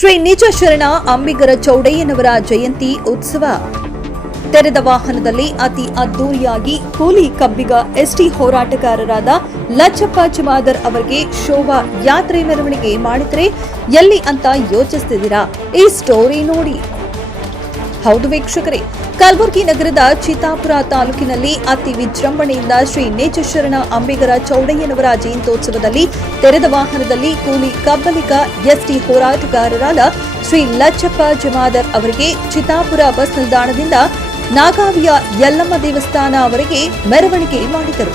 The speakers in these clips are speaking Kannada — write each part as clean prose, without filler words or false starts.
ಶ್ರೀ ನಿಜ ಶರಣ ಅಂಬಿಗರ ಚೌಡಯ್ಯನವರ ಜಯಂತಿ ಉತ್ಸವ ತೆರೆದ ವಾಹನದಲ್ಲಿ ಅತಿ ಅದ್ದೂರಿಯಾಗಿ ಕೂಲಿ ಕಬ್ಬಿಗ ಎಸ್ಟಿ ಹೋರಾಟಗಾರರಾದ ಲಚ್ಚಪ್ಪ ಜಮಾದರ್ ಅವರಿಗೆ ಶೋಭಾ ಯಾತ್ರೆ ಮೆರವಣಿಗೆ ಮಾಡಿದರೆ ಎಲ್ಲಿ ಅಂತ ಯೋಚಿಸುತ್ತಿದ್ದೀರಾ? ಈ ಸ್ಟೋರಿ ನೋಡಿ. ಹೌದು ವೀಕ್ಷಕರೇ, ಕಲಬುರಗಿ ನಗರದ ಚಿತ್ತಾಪುರ ತಾಲೂಕಿನಲ್ಲಿ ಅತಿ ವಿಜೃಂಭಣೆಯಿಂದ ಶ್ರೀ ನಿಜ ಶರಣ ಅಂಬಿಗರ ಚೌಡಯ್ಯನವರ ಜಯಂತ್ಯೋತ್ಸವದಲ್ಲಿ ತೆರೆದ ವಾಹನದಲ್ಲಿ ಕೂಲಿ ಕಬ್ಬಲಿಗ ಎಸ್ಟಿ ಹೋರಾಟಗಾರರಾದ ಶ್ರೀ ಲಚ್ಚಪ್ಪ ಜಮಾದರ್ ಅವರಿಗೆ ಚಿತ್ತಾಪುರ ಬಸ್ ನಿಲ್ದಾಣದಿಂದ ನಾಗಾವಿಯ ಯಲ್ಲಮ್ಮ ದೇವಸ್ಥಾನವರೆಗೆ ಮೆರವಣಿಗೆ ಮಾಡಿದರು.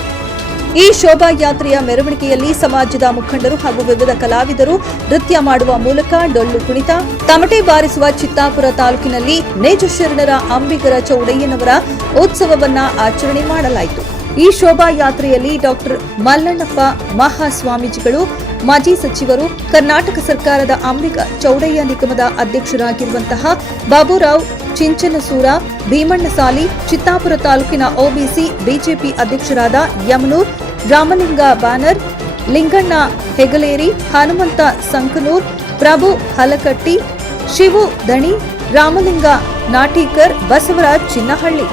ಈ ಶೋಭಾಯಾತ್ರೆಯ ಮೆರವಣಿಗೆಯಲ್ಲಿ ಸಮಾಜದ ಮುಖಂಡರು ಹಾಗೂ ವಿವಿಧ ಕಲಾವಿದರು ನೃತ್ಯ ಮಾಡುವ ಮೂಲಕ ಡೊಳ್ಳು ಕುಣಿತ, ತಮಟೆ ಬಾರಿಸುವ ಚಿತ್ತಾಪುರ ತಾಲೂಕಿನಲ್ಲಿ ನಿಜ ಶರಣರ ಅಂಬಿಗರ ಚೌಡಯ್ಯನವರ ಉತ್ಸವವನ್ನ ಆಚರಣೆ ಮಾಡಲಾಯಿತು. ಈ ಶೋಭಾಯಾತ್ರೆಯಲ್ಲಿ ಡಾಕ್ಟರ್ ಮಲ್ಲಣ್ಣಪ್ಪ ಮಹಾಸ್ವಾಮೀಜಿಗಳು, ಮಾಜಿ ಸಚಿವರು, ಕರ್ನಾಟಕ ಸರ್ಕಾರದ ಅಂಬಿಗ ಚೌಡಯ್ಯ ನಿಗಮದ ಅಧ್ಯಕ್ಷರಾಗಿರುವಂತಹ ಬಾಬುರಾವ್ ಚಿಂಚನಸೂರ, ಭೀಮಣ್ಣ ಸಾಲಿ, ಚಿತ್ತಾಪುರ ತಾಲೂಕಿನ ಒಬಿಸಿ ಬಿಜೆಪಿ ಅಧ್ಯಕ್ಷರಾದ ಯಮನೂರ್, ರಾಮಲಿಂಗ ಬ್ಯಾನರ್, ಲಿಂಗಣ್ಣ ಹೆಗಲೇರಿ, ಹನುಮಂತ ಸಂಕನೂರ್, ಪ್ರಭು ಹಲಕಟ್ಟಿ, ಶಿವು ದಣಿ, ರಾಮಲಿಂಗ ನಾಟೀಕರ್, ಬಸವರಾಜ್ ಚಿನ್ನಹಳ್ಳಿ.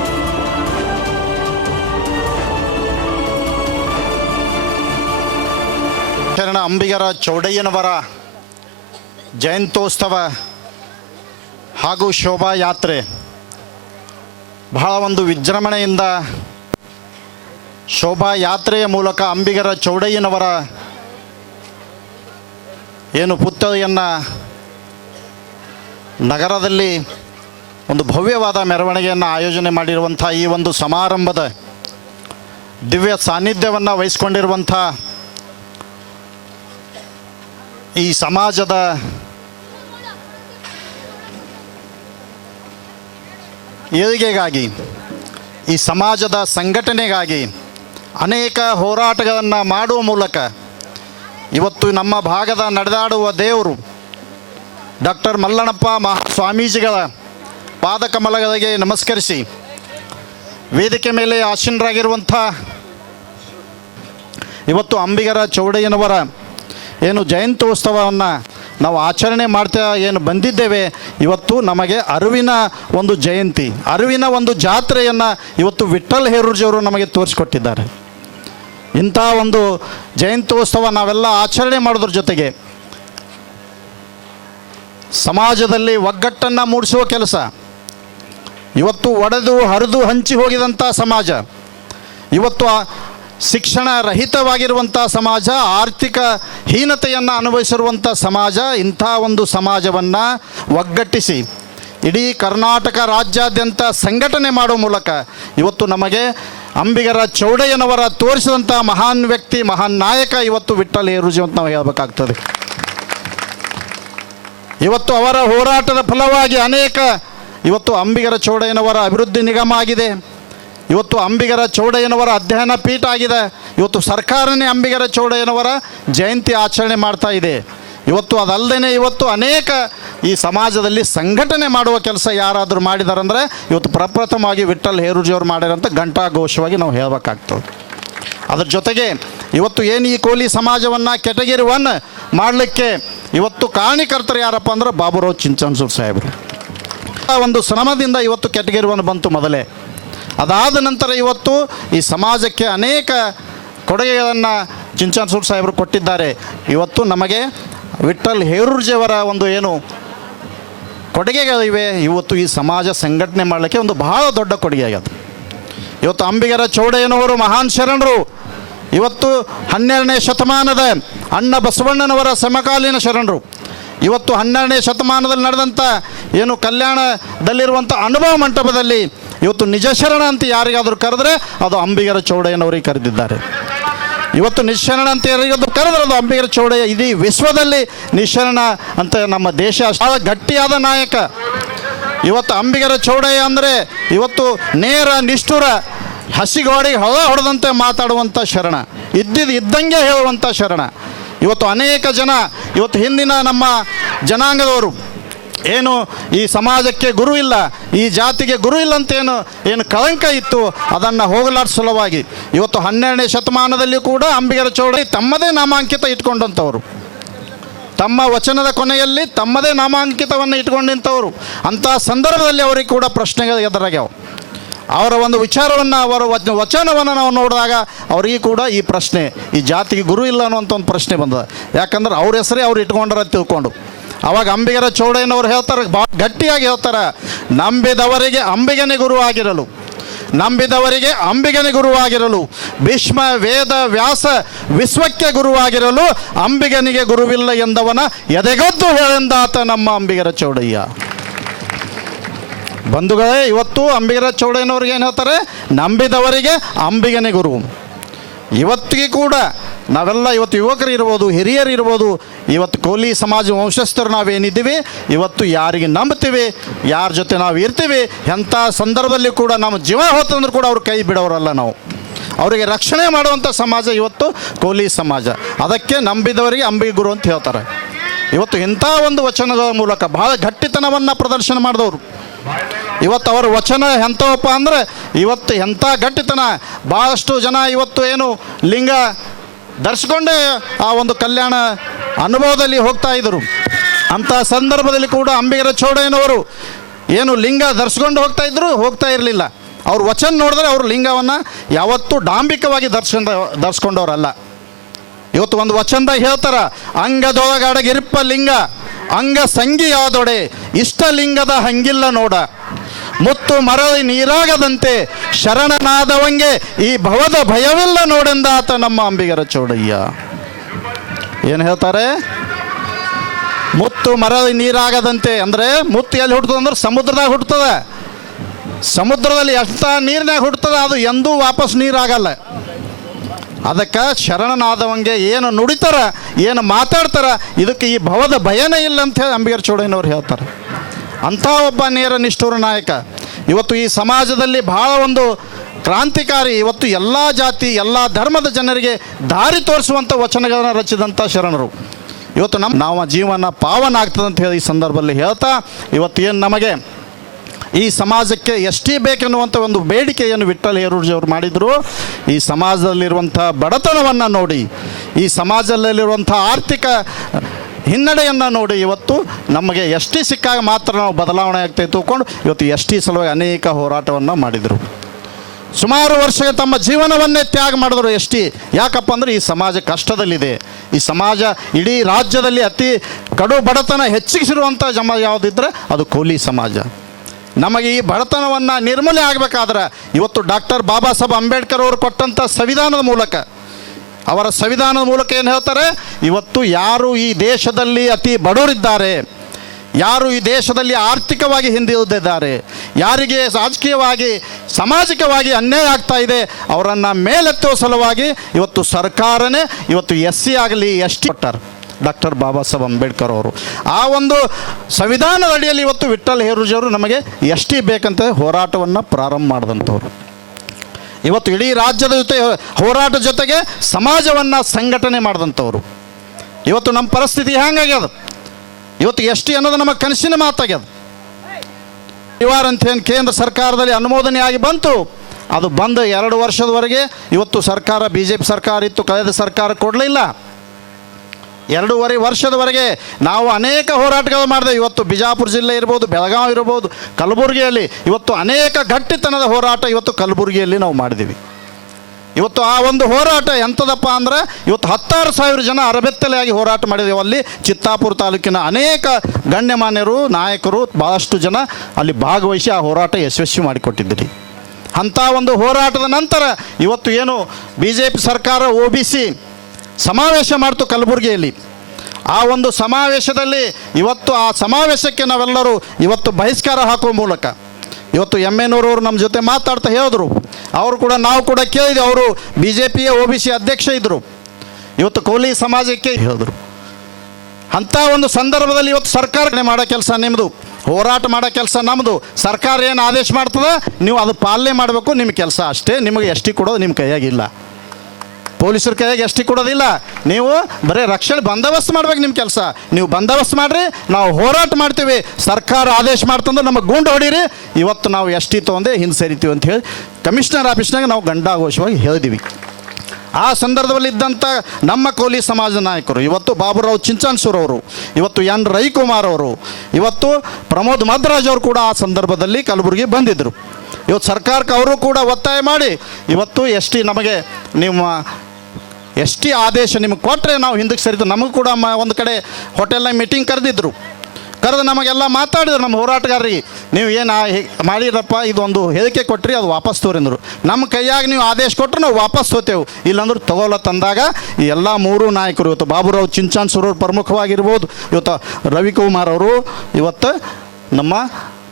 ಶರಣ ಅಂಬಿಗರ ಚೌಡಯ್ಯನವರ ಜಯಂತ್ಯೋತ್ಸವ ಹಾಗೂ ಶೋಭಾಯಾತ್ರೆ ಬಹಳ ಒಂದು ವಿಜೃಂಭಣೆಯಿಂದ ಶೋಭಾಯಾತ್ರೆಯ ಮೂಲಕ ಅಂಬಿಗರ ಚೌಡಯ್ಯನವರ ಏನು ಪುತ್ಥಳಿಯನ್ನು ನಗರದಲ್ಲಿ ಒಂದು ಭವ್ಯವಾದ ಮೆರವಣಿಗೆಯನ್ನು ಆಯೋಜನೆ ಮಾಡಿರುವಂಥ ಈ ಒಂದು ಸಮಾರಂಭದ ದಿವ್ಯ ಸಾನ್ನಿಧ್ಯವನ್ನು ವಹಿಸಿಕೊಂಡಿರುವಂಥ ಈ ಸಮಾಜದ ಏಳಿಗೆಗಾಗಿ, ಈ ಸಮಾಜದ ಸಂಘಟನೆಗಾಗಿ ಅನೇಕ ಹೋರಾಟಗಳನ್ನು ಮಾಡುವ ಮೂಲಕ ಇವತ್ತು ನಮ್ಮ ಭಾಗದ ನಡೆದಾಡುವ ದೇವರು ಡಾಕ್ಟರ್ ಮಲ್ಲಣ್ಣಪ್ಪ ಸ್ವಾಮೀಜಿಗಳ ಪಾದಕಮಲಗಳಿಗೆ ನಮಸ್ಕರಿಸಿ ವೇದಿಕೆ ಮೇಲೆ ಆಸೀನರಾಗಿರುವಂಥ ಇವತ್ತು ಅಂಬಿಗರ ಚೌಡಯ್ಯನವರ ಏನು ಜಯಂತ್ಯೋತ್ಸವವನ್ನು ನಾವು ಆಚರಣೆ ಮಾಡ್ತಾ ಏನು ಬಂದಿದ್ದೇವೆ, ಇವತ್ತು ನಮಗೆ ಅರಿವಿನ ಒಂದು ಜಯಂತಿ, ಅರಿವಿನ ಒಂದು ಜಾತ್ರೆಯನ್ನು ಇವತ್ತು ವಿಠ್ಠಲ್ ಹೇರೂರ್ಜಿಯವರು ನಮಗೆ ತೋರಿಸಿಕೊಟ್ಟಿದ್ದಾರೆ. ಇಂಥ ಒಂದು ಜಯಂತ್ಯೋತ್ಸವ ನಾವೆಲ್ಲ ಆಚರಣೆ ಮಾಡೋದ್ರ ಜೊತೆಗೆ ಸಮಾಜದಲ್ಲಿ ಒಗ್ಗಟ್ಟನ್ನು ಮೂಡಿಸುವ ಕೆಲಸ, ಇವತ್ತು ಒಡೆದು ಹರಿದು ಹಂಚಿ ಹೋಗಿದಂಥ ಸಮಾಜ, ಇವತ್ತು ಶಿಕ್ಷಣ ರಹಿತವಾಗಿರುವಂಥ ಸಮಾಜ, ಆರ್ಥಿಕ ಹೀನತೆಯನ್ನು ಅನುಭವಿಸಿರುವಂಥ ಸಮಾಜ, ಇಂಥ ಒಂದು ಸಮಾಜವನ್ನು ಒಗ್ಗಟ್ಟಿಸಿ ಇಡೀ ಕರ್ನಾಟಕ ರಾಜ್ಯಾದ್ಯಂತ ಸಂಘಟನೆ ಮಾಡುವ ಮೂಲಕ ಇವತ್ತು ನಮಗೆ ಅಂಬಿಗರ ಚೌಡಯ್ಯನವರ ತೋರಿಸಿದಂಥ ಮಹಾನ್ ವ್ಯಕ್ತಿ, ಮಹಾನ್ ನಾಯಕ ಇವತ್ತು ವಿಠ್ಠಲ್ ಹೇರೂರ್ಜಿ ಅಂತ ನಾವು ಹೇಳಬೇಕಾಗ್ತದೆ. ಇವತ್ತು ಅವರ ಹೋರಾಟದ ಫಲವಾಗಿ ಅನೇಕ ಇವತ್ತು ಅಂಬಿಗರ ಚೌಡಯ್ಯನವರ ಅಭಿವೃದ್ಧಿ ನಿಗಮ ಆಗಿದೆ, ಇವತ್ತು ಅಂಬಿಗರ ಚೌಡಯ್ಯನವರ ಅಧ್ಯಯನ ಪೀಠ ಆಗಿದೆ, ಇವತ್ತು ಸರ್ಕಾರನೇ ಅಂಬಿಗರ ಚೌಡಯ್ಯನವರ ಜಯಂತಿ ಆಚರಣೆ ಮಾಡ್ತಾ ಇದೆ. ಇವತ್ತು ಅದಲ್ಲದೆ ಇವತ್ತು ಅನೇಕ ಈ ಸಮಾಜದಲ್ಲಿ ಸಂಘಟನೆ ಮಾಡುವ ಕೆಲಸ ಯಾರಾದರೂ ಮಾಡಿದಾರಂದರೆ ಇವತ್ತು ಪ್ರಪ್ರಥಮವಾಗಿ ವಿಠ್ಠಲ್ ಹೇರೂರ್ಜಿಯವರು ಮಾಡ್ಯಾರಂತ ಘಂಟಾಘೋಷವಾಗಿ ನಾವು ಹೇಳಬೇಕಾಗ್ತದೆ. ಅದ್ರ ಜೊತೆಗೆ ಇವತ್ತು ಏನು ಈ ಕೋಲಿ ಸಮಾಜವನ್ನು ಕೆಟಗರಿ 1 ಮಾಡಲಿಕ್ಕೆ ಇವತ್ತು ಕಾರಣಕರ್ತರು ಯಾರಪ್ಪ ಅಂದ್ರೆ ಬಾಬುರಾವ್ ಚಿಂಚನಸೂರು ಸಾಹೇಬರು. ಒಂದು ಶ್ರಮದಿಂದ ಇವತ್ತು ಕೆಟಗರಿ 1 ಬಂತು ಮೊದಲೇ. ಅದಾದ ನಂತರ ಇವತ್ತು ಈ ಸಮಾಜಕ್ಕೆ ಅನೇಕ ಕೊಡುಗೆಗಳನ್ನು ಚಿಂಚನಸೂರು ಸಾಹೇಬರು ಕೊಟ್ಟಿದ್ದಾರೆ. ಇವತ್ತು ನಮಗೆ ವಿಠ್ಠಲ್ ಹೇರೂರ್ಜಿಯವರ ಒಂದು ಏನು ಕೊಡುಗೆಗಳಿವೆ, ಇವತ್ತು ಈ ಸಮಾಜ ಸಂಘಟನೆ ಮಾಡಲಿಕ್ಕೆ ಒಂದು ಬಹಳ ದೊಡ್ಡ ಕೊಡುಗೆ ಆಗ್ಯದ. ಇವತ್ತು ಅಂಬಿಗರ ಚೌಡಯ್ಯನವರು ಮಹಾನ್ ಶರಣರು, ಇವತ್ತು 12ನೇ ಶತಮಾನದ ಅಣ್ಣ ಬಸವಣ್ಣನವರ ಸಮಕಾಲೀನ ಶರಣರು. ಇವತ್ತು 12ನೇ ಶತಮಾನದಲ್ಲಿ ನಡೆದಂಥ ಏನು ಕಲ್ಯಾಣದಲ್ಲಿರುವಂಥ ಅನುಭವ ಮಂಟಪದಲ್ಲಿ ಇವತ್ತು ನಿಜ ಶರಣ ಅಂತ ಯಾರಿಗಾದರೂ ಕರೆದ್ರೆ ಅದು ಅಂಬಿಗರ ಚೌಡಯ್ಯನವರಿಗೆ ಕರೆದಿದ್ದಾರೆ. ಇವತ್ತು ನಿಶರಣ ಅಂತ ಯಾರಿಗಾದರೂ ಕರೆದ್ರೆ ಅದು ಅಂಬಿಗರ ಚೌಡಯ್ಯ. ಇಡೀ ವಿಶ್ವದಲ್ಲಿ ನಿಶರಣ ಅಂತ ನಮ್ಮ ದೇಶ ಅಷ್ಟು ಗಟ್ಟಿಯಾದ ನಾಯಕ. ಇವತ್ತು ಅಂಬಿಗರ ಚೌಡಯ್ಯ ಅಂದರೆ ಇವತ್ತು ನೇರ ನಿಷ್ಠುರ, ಹಸಿಗೋಡಿಗೆ ಹೊಡೆದಂತೆ ಮಾತಾಡುವಂಥ ಶರಣ, ಇದ್ದಂಗೆ ಹೇಳುವಂಥ ಶರಣ. ಇವತ್ತು ಅನೇಕ ಜನ ಇವತ್ತು ಹಿಂದಿನ ನಮ್ಮ ಜನಾಂಗದವರು ಏನು ಈ ಸಮಾಜಕ್ಕೆ ಗುರು ಇಲ್ಲ, ಈ ಜಾತಿಗೆ ಗುರು ಇಲ್ಲ ಅಂತ ಏನು ಕಳಂಕ ಇತ್ತು, ಅದನ್ನು ಹೋಗಲಾಡಿಸೋ ಸಲುವಾಗಿ ಇವತ್ತು 12ನೇ ಶತಮಾನದಲ್ಲಿ ಕೂಡ ಅಂಬಿಗರ ಚೌಡಯ್ಯ ತಮ್ಮದೇ ನಾಮಾಂಕಿತ ಇಟ್ಕೊಂಡಂಥವ್ರು. ತಮ್ಮ ವಚನದ ಕೊನೆಯಲ್ಲಿ ತಮ್ಮದೇ ನಾಮಾಂಕಿತವನ್ನು ಇಟ್ಕೊಂಡು ನಿಂತವರು. ಅಂಥ ಸಂದರ್ಭದಲ್ಲಿ ಅವರಿಗೆ ಕೂಡ ಪ್ರಶ್ನೆಗಳು ಎದುರಾಗ್ಯಾವ. ಅವರ ಒಂದು ವಿಚಾರವನ್ನು, ಅವರ ವಚನವನ್ನು ನಾವು ನೋಡಿದಾಗ ಅವರಿಗೆ ಕೂಡ ಈ ಪ್ರಶ್ನೆ, ಈ ಜಾತಿಗೆ ಗುರು ಇಲ್ಲ ಅನ್ನುವಂಥ ಒಂದು ಪ್ರಶ್ನೆ ಬಂದದ. ಯಾಕಂದ್ರೆ ಅವ್ರ ಹೆಸರೇ ಅವ್ರು ಇಟ್ಕೊಂಡ್ರ ತಿಳ್ಕೊಂಡು. ಅವಾಗ ಅಂಬಿಗರ ಚೌಡಯ್ಯನವ್ರು ಹೇಳ್ತಾರೆ, ಭಾಳ ಗಟ್ಟಿಯಾಗಿ ಹೇಳ್ತಾರೆ, ನಂಬಿದವರಿಗೆ ಅಂಬಿಗನೇ ಗುರುವಾಗಿರಲು, ನಂಬಿದವರಿಗೆ ಅಂಬಿಗನೇ ಗುರುವಾಗಿರಲು, ಭೀಷ್ಮ ವೇದ ವ್ಯಾಸ ವಿಶ್ವಕ್ಕೆ ಗುರುವಾಗಿರಲು, ಅಂಬಿಗನಿಗೆ ಗುರುವಿಲ್ಲ ಎಂದವನ ಎದೆಗೊದ್ದು ಹೇಳೆಂದಾತ ನಮ್ಮ ಅಂಬಿಗರ ಚೌಡಯ್ಯ. ಬಂಧುಗಳೇ, ಇವತ್ತು ಅಂಬಿಗರ ಚೌಡಯ್ಯನವ್ರಿಗೆ ಏನು ಹೇಳ್ತಾರೆ, ನಂಬಿದವರಿಗೆ ಅಂಬಿಗನೇ ಗುರು. ಇವತ್ತಿಗೆ ಕೂಡ ನಾವೆಲ್ಲ ಇವತ್ತು ಯುವಕರು ಇರ್ಬೋದು, ಹಿರಿಯರು ಇರ್ಬೋದು, ಇವತ್ತು ಕೋಲಿ ಸಮಾಜ ವಂಶಸ್ಥರು ನಾವೇನಿದ್ದೀವಿ, ಇವತ್ತು ಯಾರಿಗೆ ನಂಬ್ತೀವಿ, ಯಾರ ಜೊತೆ ನಾವು ಇರ್ತೀವಿ, ಎಂಥ ಸಂದರ್ಭದಲ್ಲಿ ಕೂಡ ನಮ್ಮ ಜೀವ ಹೋತಂದ್ರೂ ಕೂಡ ಅವ್ರು ಕೈ ಬಿಡೋರಲ್ಲ. ನಾವು ಅವರಿಗೆ ರಕ್ಷಣೆ ಮಾಡುವಂಥ ಸಮಾಜ ಇವತ್ತು ಕೋಲಿ ಸಮಾಜ. ಅದಕ್ಕೆ ನಂಬಿದವರಿಗೆ ಅಂಬಿಗೆ ಗುರು ಅಂತ ಹೇಳ್ತಾರೆ. ಇವತ್ತು ಇಂಥ ಒಂದು ವಚನಗಳ ಮೂಲಕ ಬಹಳ ಗಟ್ಟಿತನವನ್ನು ಪ್ರದರ್ಶನ ಮಾಡಿದವರು. ಇವತ್ತು ಅವರ ವಚನ ಎಂಥವಪ್ಪ ಅಂದರೆ, ಇವತ್ತು ಎಂಥ ಗಟ್ಟಿತನ. ಭಾಳಷ್ಟು ಜನ ಇವತ್ತು ಏನು ಲಿಂಗ ಧರಿಸ್ಕೊಂಡೇ ಆ ಒಂದು ಕಲ್ಯಾಣ ಅನುಭವದಲ್ಲಿ ಹೋಗ್ತಾ ಇದ್ದರು. ಅಂಥ ಸಂದರ್ಭದಲ್ಲಿ ಕೂಡ ಅಂಬಿಗರ ಚೌಡಯ್ಯನವರು ಏನು ಲಿಂಗ ಧರಿಸ್ಕೊಂಡು ಹೋಗ್ತಾ ಇರಲಿಲ್ಲ. ಅವ್ರ ವಚನ ನೋಡಿದ್ರೆ ಅವರು ಲಿಂಗವನ್ನು ಯಾವತ್ತೂ ಡಾಂಬಿಕವಾಗಿ ಧರಿಸ್ಕೊಂಡವರಲ್ಲ. ಇವತ್ತು ಒಂದು ವಚನದಾಗ ಹೇಳ್ತಾರೆ, ಅಂಗದೊಳಗಡಗಿರಿಪ್ಪ ಲಿಂಗ ಅಂಗ ಸಂಗಿಯಾದೊಡೆ ಇಷ್ಟ ಲಿಂಗದ ಹಂಗಿಲ್ಲ ನೋಡ, ಮುತ್ತು ಮರಳಿ ನೀರಾಗದಂತೆ ಶರಣನಾದವಂಗೆ ಈ ಭವದ ಭಯವಿಲ್ಲ ನೋಡೆಂದಾತ ನಮ್ಮ ಅಂಬಿಗರ ಚೌಡಯ್ಯ. ಏನು ಹೇಳ್ತಾರೆ, ಮುತ್ತು ಮರಳಿ ನೀರಾಗದಂತೆ ಅಂದರೆ ಮುತ್ತು ಎಲ್ಲಿ ಹುಡ್ತದೆ ಅಂದ್ರೆ ಸಮುದ್ರದಾಗ ಹುಡ್ತದೆ. ಸಮುದ್ರದಲ್ಲಿ ಎಷ್ಟು ನೀರಿನಾಗ ಹುಡ್ತದೆ, ಅದು ಎಂದೂ ವಾಪಸ್ ನೀರಾಗಲ್ಲ. ಅದಕ್ಕೆ ಶರಣನಾದವಂಗೆ ಏನು ನುಡಿತಾರ, ಏನು ಮಾತಾಡ್ತಾರ, ಇದಕ್ಕೆ ಈ ಭವದ ಭಯನೇ ಇಲ್ಲ ಅಂತ ಹೇಳಿ ಅಂಬಿಗರ ಚೌಡಯ್ಯನವ್ರು ಹೇಳ್ತಾರೆ. ಅಂಥ ಒಬ್ಬ ನೇರ ನಿಷ್ಠುರ ನಾಯಕ. ಇವತ್ತು ಈ ಸಮಾಜದಲ್ಲಿ ಬಹಳ ಒಂದು ಕ್ರಾಂತಿಕಾರಿ. ಇವತ್ತು ಎಲ್ಲ ಜಾತಿ ಎಲ್ಲ ಧರ್ಮದ ಜನರಿಗೆ ದಾರಿ ತೋರಿಸುವಂಥ ವಚನಗಳನ್ನು ರಚಿಸಿದಂಥ ಶರಣರು. ಇವತ್ತು ನಮ್ಮ ಜೀವನ ಪಾವನ ಆಗ್ತದೆ ಅಂತ ಹೇಳಿ ಈ ಸಂದರ್ಭದಲ್ಲಿ ಹೇಳ್ತಾ, ಇವತ್ತು ಏನು ನಮಗೆ ಈ ಸಮಾಜಕ್ಕೆ ಎಷ್ಟೇ ಬೇಕೆನ್ನುವಂಥ ಒಂದು ಬೇಡಿಕೆಯನ್ನು ವಿಠ್ಠಲ್ ಹೇರೂರ್ಜಿಯವರು ಮಾಡಿದರು. ಈ ಸಮಾಜದಲ್ಲಿರುವಂಥ ಬಡತನವನ್ನು ನೋಡಿ, ಈ ಸಮಾಜದಲ್ಲಿರುವಂಥ ಆರ್ಥಿಕ ಹಿನ್ನಡೆಯನ್ನು ನೋಡಿ, ಇವತ್ತು ನಮಗೆ ಎಸ್ ಟಿ ಸಿಕ್ಕಾಗ ಮಾತ್ರ ನಾವು ಬದಲಾವಣೆ ಆಗ್ತಾಯಿತ್ತು ತಿಳ್ಕೊಂಡು ಇವತ್ತು ಎಸ್ ಟಿ ಸಲುವಾಗಿ ಅನೇಕ ಹೋರಾಟವನ್ನು ಮಾಡಿದರು. ಸುಮಾರು ವರ್ಷ ತಮ್ಮ ಜೀವನವನ್ನೇ ತ್ಯಾಗ ಮಾಡಿದ್ರು ಎಸ್ ಟಿ. ಯಾಕಪ್ಪ ಅಂದರೆ ಈ ಸಮಾಜ ಕಷ್ಟದಲ್ಲಿದೆ. ಈ ಸಮಾಜ ಇಡೀ ರಾಜ್ಯದಲ್ಲಿ ಅತಿ ಕಡು ಬಡತನ ಹೆಚ್ಚಿಸಿರುವಂಥ ಸಮಾಜ ಯಾವುದಿದ್ರೆ ಅದು ಕೋಲಿ ಸಮಾಜ. ನಮಗೆ ಈ ಬಡತನವನ್ನು ನಿರ್ಮೂಲನೆ ಆಗಬೇಕಾದ್ರೆ ಇವತ್ತು ಡಾಕ್ಟರ್ ಬಾಬಾ ಸಾಹೇಬ್ ಅಂಬೇಡ್ಕರ್ ಅವರು ಕೊಟ್ಟಂಥ ಸಂವಿಧಾನದ ಮೂಲಕ, ಅವರ ಸಂವಿಧಾನದ ಮೂಲಕ ಏನು ಹೇಳ್ತಾರೆ, ಇವತ್ತು ಯಾರು ಈ ದೇಶದಲ್ಲಿ ಅತಿ ಬಡವರಿದ್ದಾರೆ, ಯಾರು ಈ ದೇಶದಲ್ಲಿ ಆರ್ಥಿಕವಾಗಿ ಹಿಂದುಳಿದಿದ್ದಾರೆ, ಯಾರಿಗೆ ರಾಜಕೀಯವಾಗಿ ಸಾಮಾಜಿಕವಾಗಿ ಅನ್ಯಾಯ ಆಗ್ತಾ ಇದೆ, ಅವರನ್ನು ಮೇಲೆತ್ತುವ ಸಲುವಾಗಿ ಇವತ್ತು ಸರ್ಕಾರನೇ ಇವತ್ತು ಎಸ್ ಸಿ ಆಗಲಿ S T ಕೊಟ್ಟಾರೆ doctor Baba Saheb Ambedkar ಅವರು. ಆ ಒಂದು ಸಂವಿಧಾನದ ಅಡಿಯಲ್ಲಿ ಇವತ್ತು ವಿಠ್ಠಲ್ ಹೇರೂರ್ಜಿಯವರು ನಮಗೆ ಎಸ್ ಟಿ ಬೇಕಂತ ಹೋರಾಟವನ್ನು ಪ್ರಾರಂಭ ಮಾಡಿದಂಥವ್ರು. ಇವತ್ತು ಇಡೀ ರಾಜ್ಯದ ಜೊತೆ ಹೋರಾಟ ಜೊತೆಗೆ ಸಮಾಜವನ್ನು ಸಂಘಟನೆ ಮಾಡಿದಂಥವ್ರು. ಇವತ್ತು ನಮ್ಮ ಪರಿಸ್ಥಿತಿ ಹೆಂಗಾಗ್ಯದ, ಇವತ್ತು ಎಸ್ ಟಿ ಅನ್ನೋದು ನಮ್ಮ ಕನಸಿನ ಮಾತಾಗ್ಯದ. ಪರಿವಾರ ಅಂತೇನು ಕೇಂದ್ರ ಸರ್ಕಾರದಲ್ಲಿ ಅನುಮೋದನೆ ಆಗಿ ಬಂತು, ಅದು ಬಂದು 2 ವರ್ಷದವರೆಗೆ ಇವತ್ತು ಸರ್ಕಾರ BJP ಸರ್ಕಾರ ಇತ್ತು, ಕಳೆದ ಸರ್ಕಾರ ಕೊಡಲಿಲ್ಲ. 2.5 ವರ್ಷದವರೆಗೆ ನಾವು ಅನೇಕ ಹೋರಾಟಗಳು ಮಾಡಿದೆ. ಇವತ್ತು ಬಿಜಾಪುರ ಜಿಲ್ಲೆ ಇರ್ಬೋದು, ಬೆಳಗಾವಿ ಇರ್ಬೋದು, ಕಲಬುರಗಿಯಲ್ಲಿ ಇವತ್ತು ಅನೇಕ ಗಟ್ಟಿತನದ ಹೋರಾಟ ಇವತ್ತು ಕಲಬುರಗಿಯಲ್ಲಿ ನಾವು ಮಾಡಿದ್ದೀವಿ. ಇವತ್ತು ಆ ಒಂದು ಹೋರಾಟ ಎಂಥದಪ್ಪ ಅಂದ್ರೆ, ಇವತ್ತು 16,000 ಜನ ಅರಬೆತ್ತಲೆಯಾಗಿ ಹೋರಾಟ ಮಾಡಿದೆವು. ಅಲ್ಲಿ ಚಿತ್ತಾಪುರ ತಾಲೂಕಿನ ಅನೇಕ ಗಣ್ಯಮಾನ್ಯರು ನಾಯಕರು ಭಾಳಷ್ಟು ಜನ ಅಲ್ಲಿ ಭಾಗವಹಿಸಿ ಆ ಹೋರಾಟ ಯಶಸ್ವಿ ಮಾಡಿಕೊಟ್ಟಿದ್ದೀರಿ. ಅಂಥ ಒಂದು ಹೋರಾಟದ ನಂತರ ಇವತ್ತು ಏನು BJP ಸರ್ಕಾರ OBC ಸಮಾವೇಶ ಮಾಡ್ತು ಕಲಬುರಗಿಯಲ್ಲಿ. ಆ ಒಂದು ಸಮಾವೇಶದಲ್ಲಿ ಇವತ್ತು ಆ ಸಮಾವೇಶಕ್ಕೆ ನಾವೆಲ್ಲರೂ ಇವತ್ತು ಬಹಿಷ್ಕಾರ ಹಾಕುವ ಮೂಲಕ ಇವತ್ತು ಎಮ್ಮೆನೂರವರು ನಮ್ಮ ಜೊತೆ ಮಾತಾಡ್ತಾ ಹೇಳಿದ್ರು. ಅವರು ಕೂಡ ನಾವು ಕೂಡ ಕೇಳಿದ್ವಿ. ಅವರು BJPಯ OBC ಅಧ್ಯಕ್ಷ ಇದ್ದರು, ಇವತ್ತು ಕೋಲಿ ಸಮಾಜಕ್ಕೆ ಹೇಳಿದ್ರು. ಅಂಥ ಒಂದು ಸಂದರ್ಭದಲ್ಲಿ ಇವತ್ತು ಸರ್ಕಾರ ಮಾಡೋ ಕೆಲಸ ನಿಮ್ಮದು, ಹೋರಾಟ ಮಾಡೋ ಕೆಲಸ ನಮ್ಮದು. ಸರ್ಕಾರ ಏನು ಆದೇಶ ಮಾಡ್ತದೆ ನೀವು ಅದು ಪಾಲನೆ ಮಾಡಬೇಕು, ನಿಮ್ಮ ಕೆಲಸ ಅಷ್ಟೇ. ನಿಮಗೆ ಎಸ್ ಟಿ ಕೊಡೋದು ನಿಮ್ಮ ಕೈಯಾಗಿಲ್ಲ, ಪೊಲೀಸರ ಕೈಯಾಗಿ ಎಸ್ ಟಿ ಕೊಡೋದಿಲ್ಲ. ನೀವು ಬರೀ ರಕ್ಷಣೆ ಬಂದೋಬಸ್ತ್ ಮಾಡ್ಬೇಕು, ನಿಮ್ಮ ಕೆಲಸ ನೀವು ಬಂದೋಬಸ್ತ್ ಮಾಡಿರಿ, ನಾವು ಹೋರಾಟ ಮಾಡ್ತೀವಿ. ಸರ್ಕಾರ ಆದೇಶ ಮಾಡ್ತಂದ್ರೆ ನಮಗೆ ಗುಂಡು ಹೊಡೀರಿ, ಇವತ್ತು ನಾವು ಎಸ್ ಟಿ ತೊಗೊಂಡೆ ಹಿಂದೆ ಸೇರಿತೀವಿ ಅಂತ ಹೇಳಿ ಕಮಿಷನರ್ ಆಫೀಸ್ನಾಗ ನಾವು ಗಂಡಾಘೋಷವಾಗಿ ಹೇಳಿದ್ವಿ. ಆ ಸಂದರ್ಭದಲ್ಲಿದ್ದಂಥ ನಮ್ಮ ಕೋಲಿ ಸಮಾಜದ ನಾಯಕರು, ಇವತ್ತು ಬಾಬುರಾವ್ ಚಿಂಚಾನ್ಸೂರ್ ಅವರು, ಇವತ್ತು ಎನ್ ರವಿಕುಮಾರ್ ಅವರು, ಇವತ್ತು ಪ್ರಮೋದ್ ಮಧ್ವರಾಜ್ ಅವರು ಕೂಡ ಆ ಸಂದರ್ಭದಲ್ಲಿ ಕಲಬುರಗಿ ಬಂದಿದ್ದರು. ಇವತ್ತು ಸರ್ಕಾರಕ್ಕೆ ಅವರು ಕೂಡ ಒತ್ತಾಯ ಮಾಡಿ ಇವತ್ತು ನಮಗೆ ನಿಮ್ಮ ST ಆದೇಶ ನಿಮಗೆ ಕೊಟ್ಟರೆ ನಾವು ಹಿಂದಕ್ಕೆ ಸರಿತು. ನಮಗೂ ಕೂಡ ಒಂದು ಕಡೆ ಹೋಟೆಲ್ನಾಗ ಮೀಟಿಂಗ್ ಕರೆದಿದ್ದರು. ಕರೆದು ನಮಗೆಲ್ಲ ಮಾತಾಡಿದ್ರು ನಮ್ಮ ಹೋರಾಟಗಾರರಿಗೆ, ನೀವು ಏನು ಮಾಡಿರಪ್ಪ, ಇದೊಂದು ಹೇಳಿಕೆ ಕೊಟ್ಟರಿ, ಅದು ವಾಪಸ್ ತೋರಿಂದರು. ನಮ್ಮ ಕೈಯಾಗ ನೀವು ಆದೇಶ ಕೊಟ್ಟರು ನಾವು ವಾಪಸ್ ತೋತೇವೆ, ಇಲ್ಲಾಂದ್ರೆ ತಗೋಲ್ಲ ತಂದಾಗ ಈ ಎಲ್ಲ 3 ನಾಯಕರು, ಇವತ್ತು ಬಾಬುರಾವ್ ಚಿಂಚಾನ್ಸೂರ್ ಅವರು ಪ್ರಮುಖವಾಗಿರ್ಬೋದು, ಇವತ್ತು ರವಿಕುಮಾರ್ ಅವರು, ಇವತ್ತು ನಮ್ಮ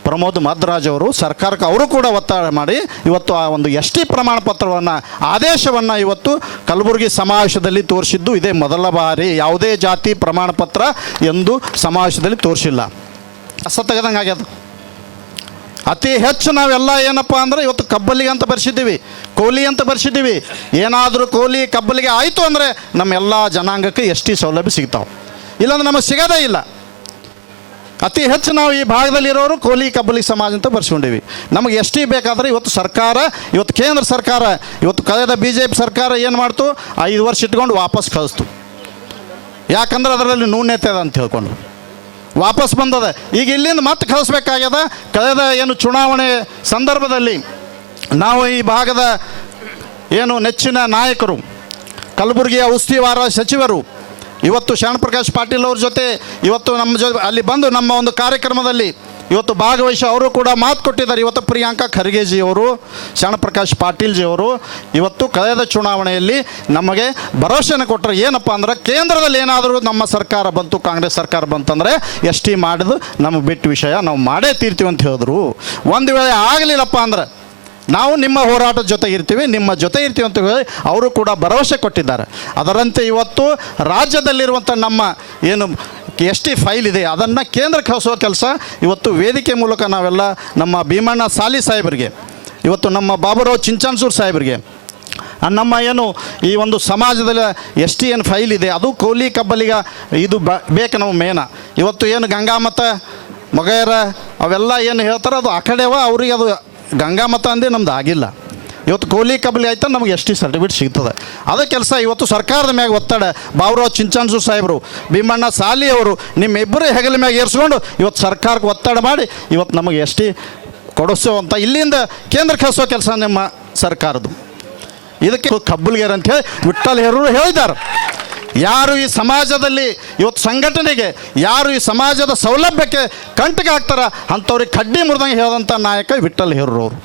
ಪ್ರಮೋದ್ ಮಧ್ವರಾಜ್ ಅವರು ಸರ್ಕಾರಕ್ಕೆ ಅವರು ಕೂಡ ಒತ್ತಾಯ ಮಾಡಿ ಇವತ್ತು ಆ ಒಂದು ST ಪ್ರಮಾಣ ಪತ್ರವನ್ನು ಆದೇಶವನ್ನು ಇವತ್ತು ಕಲಬುರಗಿ ಸಮಾವೇಶದಲ್ಲಿ ತೋರಿಸಿದ್ದು ಇದೇ ಮೊದಲ ಬಾರಿ. ಯಾವುದೇ ಜಾತಿ ಪ್ರಮಾಣ ಪತ್ರ ಎಂದು ಸಮಾವೇಶದಲ್ಲಿ ತೋರಿಸಿಲ್ಲ. ತೆಗೆದಂಗೆ ಆಗ್ಯದ. ಅತಿ ಹೆಚ್ಚು ನಾವೆಲ್ಲ ಏನಪ್ಪ ಅಂದರೆ ಇವತ್ತು ಕಬ್ಬಲಿಗೆ ಅಂತ ಬರ್ಸಿದ್ದೀವಿ, ಕೋಲಿ ಅಂತ ಬರ್ಸಿದ್ದೀವಿ. ಏನಾದರೂ ಕೋಲಿ ಕಬ್ಬಲಿಗೆ ಆಯಿತು ಅಂದರೆ ನಮ್ಮೆಲ್ಲ ಜನಾಂಗಕ್ಕೆ ST ಸೌಲಭ್ಯ ಸಿಗ್ತಾವೆ, ಇಲ್ಲಾಂದ್ರೆ ನಮಗೆ ಸಿಗೋದೇ ಇಲ್ಲ. ಅತಿ ಹೆಚ್ಚು ನಾವು ಈ ಭಾಗದಲ್ಲಿರೋರು ಕೋಲಿ ಕಬ್ಬಲಿ ಸಮಾಜ ಅಂತ ಬರ್ಸ್ಕೊಂಡಿವಿ. ನಮಗೆ ST ಬೇಕಾದರೆ ಇವತ್ತು ಸರ್ಕಾರ, ಇವತ್ತು ಕೇಂದ್ರ ಸರ್ಕಾರ, ಇವತ್ತು ಕಳೆದ BJP ಸರ್ಕಾರ ಏನು ಮಾಡ್ತು, 5 ವರ್ಷ ಇಟ್ಕೊಂಡು ವಾಪಸ್ ಕಳಿಸ್ತು. ಯಾಕಂದ್ರೆ ಅದರಲ್ಲಿ ನ್ಯೂನ್ಯತೆ ಅದ ಅಂತ ಹೇಳ್ಕೊಂಡು ವಾಪಸ್ ಬಂದದ. ಈಗ ಇಲ್ಲಿಂದ ಮತ್ತೆ ಕಳಿಸ್ಬೇಕಾಗ್ಯದ. ಕಳೆದ ಏನು ಚುನಾವಣೆ ಸಂದರ್ಭದಲ್ಲಿ ನಾವು ಈ ಭಾಗದ ಏನು ನೆಚ್ಚಿನ ನಾಯಕರು, ಕಲಬುರಗಿಯ ಉಸ್ತುವಾರಿ ಸಚಿವರು ಇವತ್ತು ಶರಣಪ್ರಕಾಶ್ ಪಾಟೀಲ್ ಅವ್ರ ಜೊತೆ ಇವತ್ತು ನಮ್ಮ ಅಲ್ಲಿ ಬಂದು ನಮ್ಮ ಒಂದು ಕಾರ್ಯಕ್ರಮದಲ್ಲಿ ಇವತ್ತು ಭಾಗವಹಿಸಿ ಅವರು ಕೂಡ ಮಾತು ಕೊಟ್ಟಿದ್ದಾರೆ. ಇವತ್ತು ಪ್ರಿಯಾಂಕಾ ಖರ್ಗೆಜಿ ಅವರು, ಶರಣಪ್ರಕಾಶ್ ಪಾಟೀಲ್ಜಿ ಅವರು ಇವತ್ತು ಕಳೆದ ಚುನಾವಣೆಯಲ್ಲಿ ನಮಗೆ ಭರವಸೆನ ಕೊಟ್ಟರು. ಏನಪ್ಪ ಅಂದ್ರೆ ಕೇಂದ್ರದಲ್ಲಿ ಏನಾದರೂ ನಮ್ಮ ಸರ್ಕಾರ ಬಂತು, ಕಾಂಗ್ರೆಸ್ ಸರ್ಕಾರ ಬಂತಂದರೆ ST ಮಾಡೋದು ನಮಗೆ ಬಿಟ್ಟು ವಿಷಯ, ನಾವು ಮಾಡೇ ತೀರ್ತೀವಿ ಅಂತ ಹೇಳಿದ್ರು. ಒಂದು ವೇಳೆ ಆಗಲಿಲ್ಲಪ್ಪ ಅಂದ್ರೆ ನಾವು ನಿಮ್ಮ ಹೋರಾಟದ ಜೊತೆ ಇರ್ತೀವಿ, ನಿಮ್ಮ ಜೊತೆ ಇರ್ತೀವಿ ಅಂತ ಹೇಳಿ ಅವರು ಕೂಡ ಭರವಸೆ ಕೊಟ್ಟಿದ್ದಾರೆ. ಅದರಂತೆ ಇವತ್ತು ರಾಜ್ಯದಲ್ಲಿರುವಂಥ ನಮ್ಮ ಏನು ST ಫೈಲ್ ಇದೆ ಅದನ್ನು ಕೇಂದ್ರಕ್ಕೆ ಕಳಿಸೋ ಕೆಲಸ ಇವತ್ತು ವೇದಿಕೆ ಮೂಲಕ ನಾವೆಲ್ಲ ನಮ್ಮ ಭೀಮಣ್ಣ ಸಾಲಿ ಸಾಹೇಬರಿಗೆ, ಇವತ್ತು ನಮ್ಮ ಬಾಬುರಾವ್ ಚಿಂಚಾನ್ಸೂರ್ ಸಾಹೇಬರಿಗೆ, ನಮ್ಮ ಏನು ಈ ಒಂದು ಸಮಾಜದಲ್ಲಿ ST ಏನು ಫೈಲ್ ಇದೆ ಅದು ಕೋಲಿ ಕಬ್ಬಲಿಗ ಇದು ಬೇಕು ನಾವು ಮೇನ. ಇವತ್ತು ಏನು ಗಂಗಾಮತ ಮೊಗೇರ ಅವೆಲ್ಲ ಏನು ಹೇಳ್ತಾರೆ ಅದು ಆ ಕಡೆವ, ಅವ್ರಿಗೆ ಅದು ಗಂಗಾಮತ ಅಂದೇ ನಮ್ದು ಆಗಿಲ್ಲ. ಇವತ್ತು ಕೋಲಿ ಕಬ್ಬಲಿ ಆಯ್ತು ನಮಗೆ ST ಸರ್ಟಿಫಿಕೇಟ್ ಸಿಗ್ತದೆ. ಅದೇ ಕೆಲಸ ಇವತ್ತು ಸರ್ಕಾರದ ಮ್ಯಾಗ ಒತ್ತಡ, ಬಾಬುರಾವ್ ಚಿಂಚಾನ್ಸೂರ್ ಸಾಹೇಬರು, ಭೀಮಣ್ಣ ಸಾಲಿ ಅವರು ನಿಮ್ಮಿಬ್ಬರು ಹೆಗಲ ಮ್ಯಾಗ ಏರಿಸ್ಕೊಂಡು ಇವತ್ತು ಸರ್ಕಾರಕ್ಕೆ ಒತ್ತಡ ಮಾಡಿ ಇವತ್ತು ನಮಗೆ ST ಕೊಡಿಸೋ ಅಂತ ಇಲ್ಲಿಂದ ಕೇಂದ್ರ ಕಳಿಸೋ ಕೆಲಸ ನಿಮ್ಮ ಸರ್ಕಾರದ್ದು. ಇದಕ್ಕೆ ಕಬ್ಬಲ್ಗೇರ್ ಅಂತೇಳಿ ವಿಠ್ಠಲ್ ಹೇರೂರು ಹೇಳಿದ್ದಾರೆ. ಯಾರು ಈ ಸಮಾಜದಲ್ಲಿ ಇವತ್ತು ಸಂಘಟನೆಗೆ, ಯಾರು ಈ ಸಮಾಜದ ಸೌಲಭ್ಯಕ್ಕೆ ಕಂಟಕ ಆಗ್ತಾರ ಅಂಥವ್ರಿಗೆ ಕಡ್ಡಿ ಮುರಿದಂಗೆ ಹೇಳಿದಂಥ ನಾಯಕ ವಿಠ್ಠಲ್ ಹೇರೂರು ಅವರು.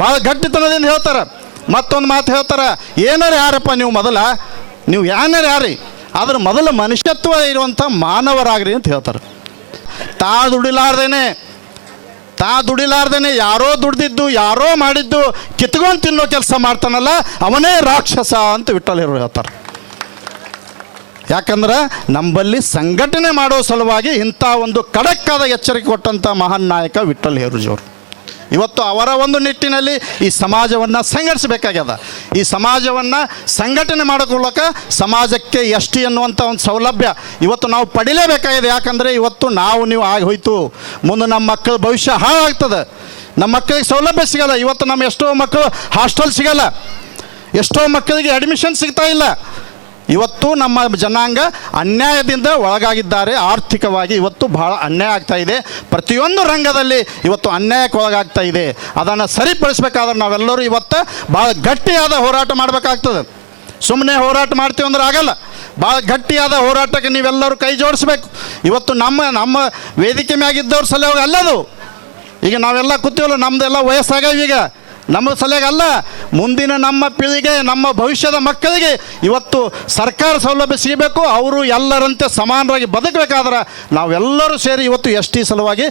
ಭಾಳ ಗಟ್ಟಿತನದಿಂದ ಹೇಳ್ತಾರೆ. ಮತ್ತೊಂದು ಮಾತು ಹೇಳ್ತಾರೆ, ಏನಾರು ಯಾರಪ್ಪ ನೀವು ಮೊದಲ, ನೀವು ಏನಾರು ಯಾರಿ, ಆದ್ರೆ ಮೊದಲು ಮನುಷ್ಯತ್ವ ಇರುವಂಥ ಮಾನವರಾಗ್ರಿ ಅಂತ ಹೇಳ್ತಾರೆ. ತಾ ದುಡಿಲಾರ್ದೇನೆ ಯಾರೋ ದುಡ್ದಿದ್ದು, ಯಾರೋ ಮಾಡಿದ್ದು ಕಿತ್ಕೊಂಡು ತಿನ್ನೋ ಕೆಲಸ ಮಾಡ್ತಾನಲ್ಲ ಅವನೇ ರಾಕ್ಷಸ ಅಂತ ವಿಠ್ಠಲ್ ಹೇರೂರು ಹೇಳ್ತಾರೆ. ಯಾಕಂದ್ರೆ ನಮ್ಮಲ್ಲಿ ಸಂಘಟನೆ ಮಾಡೋ ಸಲುವಾಗಿ ಇಂಥ ಒಂದು ಖಡಕ್ಕಾದ ಎಚ್ಚರಿಕೆ ಕೊಟ್ಟಂಥ ಮಹಾನ್ ನಾಯಕ ವಿಠ್ಠಲ್ ಹೇರೂರು. ಇವತ್ತು ಅವರ ಒಂದು ನಿಟ್ಟಿನಲ್ಲಿ ಈ ಸಮಾಜವನ್ನು ಸಂಘಟಿಸಬೇಕಾಗ್ಯದ. ಈ ಸಮಾಜವನ್ನು ಸಂಘಟನೆ ಮಾಡೋಕೊಳ್ಳಕ ಸಮಾಜಕ್ಕೆ ST ಅನ್ನುವಂಥ ಒಂದು ಸೌಲಭ್ಯ ಇವತ್ತು ನಾವು ಪಡಿಲೇಬೇಕಾಗಿದೆ. ಯಾಕಂದರೆ ಇವತ್ತು ನೀವು ಆಗಿ ಹೋಯ್ತು, ಮುಂದೆ ನಮ್ಮ ಮಕ್ಕಳ ಭವಿಷ್ಯ ಹಾಳಾಗ್ತದೆ. ನಮ್ಮ ಮಕ್ಕಳಿಗೆ ಸೌಲಭ್ಯ ಸಿಗಲ್ಲ. ಇವತ್ತು ನಮ್ಮ ಎಷ್ಟೋ ಮಕ್ಕಳು ಹಾಸ್ಟೆಲ್ ಸಿಗಲ್ಲ, ಎಷ್ಟೋ ಮಕ್ಕಳಿಗೆ ಅಡ್ಮಿಷನ್ ಸಿಗ್ತಾ ಇಲ್ಲ. ಇವತ್ತು ನಮ್ಮ ಜನಾಂಗ ಅನ್ಯಾಯದಿಂದ ಒಳಗಾಗಿದ್ದಾರೆ. ಆರ್ಥಿಕವಾಗಿ ಇವತ್ತು ಬಹಳ ಅನ್ಯಾಯ ಆಗ್ತಾ ಇದೆ. ಪ್ರತಿಯೊಂದು ರಂಗದಲ್ಲಿ ಇವತ್ತು ಅನ್ಯಾಯಕ್ಕೆ ಒಳಗಾಗ್ತಾ ಇದೆ. ಅದನ್ನು ಸರಿಪಡಿಸ್ಬೇಕಾದ್ರೆ ನಾವೆಲ್ಲರೂ ಇವತ್ತು ಭಾಳ ಗಟ್ಟಿಯಾದ ಹೋರಾಟ ಮಾಡಬೇಕಾಗ್ತದೆ. ಸುಮ್ಮನೆ ಹೋರಾಟ ಮಾಡ್ತೀವಿ ಅಂದ್ರೆ ಆಗಲ್ಲ. ಭಾಳ ಗಟ್ಟಿಯಾದ ಹೋರಾಟಕ್ಕೆ ನೀವೆಲ್ಲರೂ ಕೈ ಜೋಡಿಸ್ಬೇಕು. ಇವತ್ತು ನಮ್ಮ ವೇದಿಕೆ ಮ್ಯಾಗಿದ್ದವ್ರ ಸಲುವಾಗಿ ಅಲ್ಲದು. ಈಗ ನಾವೆಲ್ಲ ಕೂತೀವಲ್ಲ, ನಮ್ಮದೆಲ್ಲ ವಯಸ್ಸಾಗ್ಯಾವ. ಈಗ ನಮ್ಮ ಸಲುವಾಗಲ್ಲ, ಮುಂದಿನ ನಮ್ಮ ಪೀಳಿಗೆ, ನಮ್ಮ ಭವಿಷ್ಯದ ಮಕ್ಕಳಿಗೆ ಇವತ್ತು ಸರ್ಕಾರ ಸೌಲಭ್ಯ ಸಿಗಬೇಕು. ಅವರು ಎಲ್ಲರಂತೆ ಸಮಾನರಾಗಿ ಬದುಕಬೇಕಾದ್ರೆ ನಾವೆಲ್ಲರೂ ಸೇರಿ ಇವತ್ತು ST ಸಲುವಾಗಿ